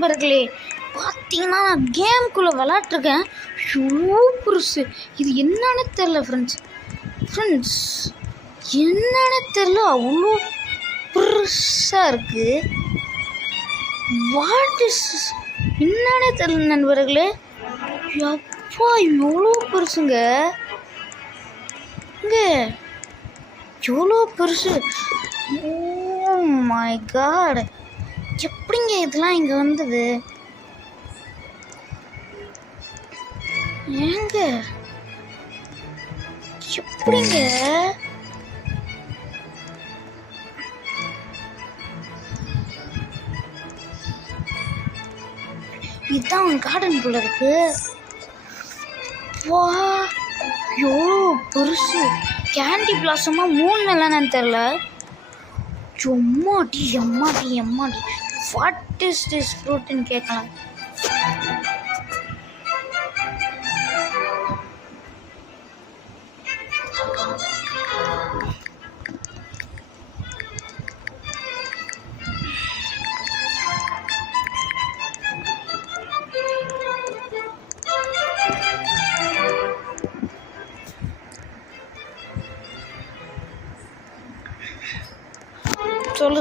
நண்பர்களே, பார்த்தீங்கன்னா நான் கேம்குள்ளே விளாட்ருக்கேன். எவ்வளோ பெருசு இது என்னன்னு தெரில ஃப்ரெண்ட்ஸ் என்னன்னு தெரில, அவ்வளோ பெருசாக இருக்குது. வாட் இஸ் என்னன்னே தெரில நண்பர்களே. எப்பா எவ்வளோ பெருசுங்க, இங்கே எவ்வளோ பெருசு. ஓ மை காட், எப்படிங்க இதெல்லாம் இங்கே வந்தது? ஏங்க எப்படிங்க? இதுதான் அவன் கார்டன் போல இருக்கு. வா எவ்வளோ பெருசு. கேண்டி பிளாசமா 3 நிலன்னு தெரில. எம்மாடி வாட் இஸ் திஸ் ஃப்ரூட்னு கேட்கலாம்.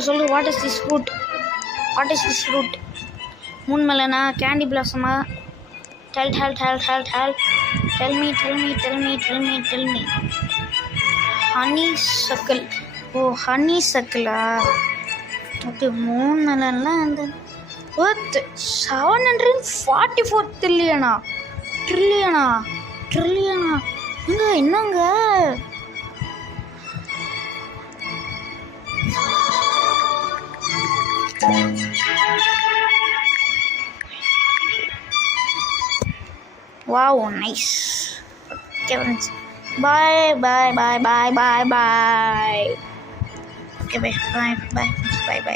சொல்லு what is this fruit? 3 melona, candy blossom, tell me. Honeysuckle. Oh, honeysuckle. Okay, 3 melonலாம் அந்த 744 ட்ரில்லியனா என்னங்க? Wow, nice. Okay friends, bye. Okay, bye.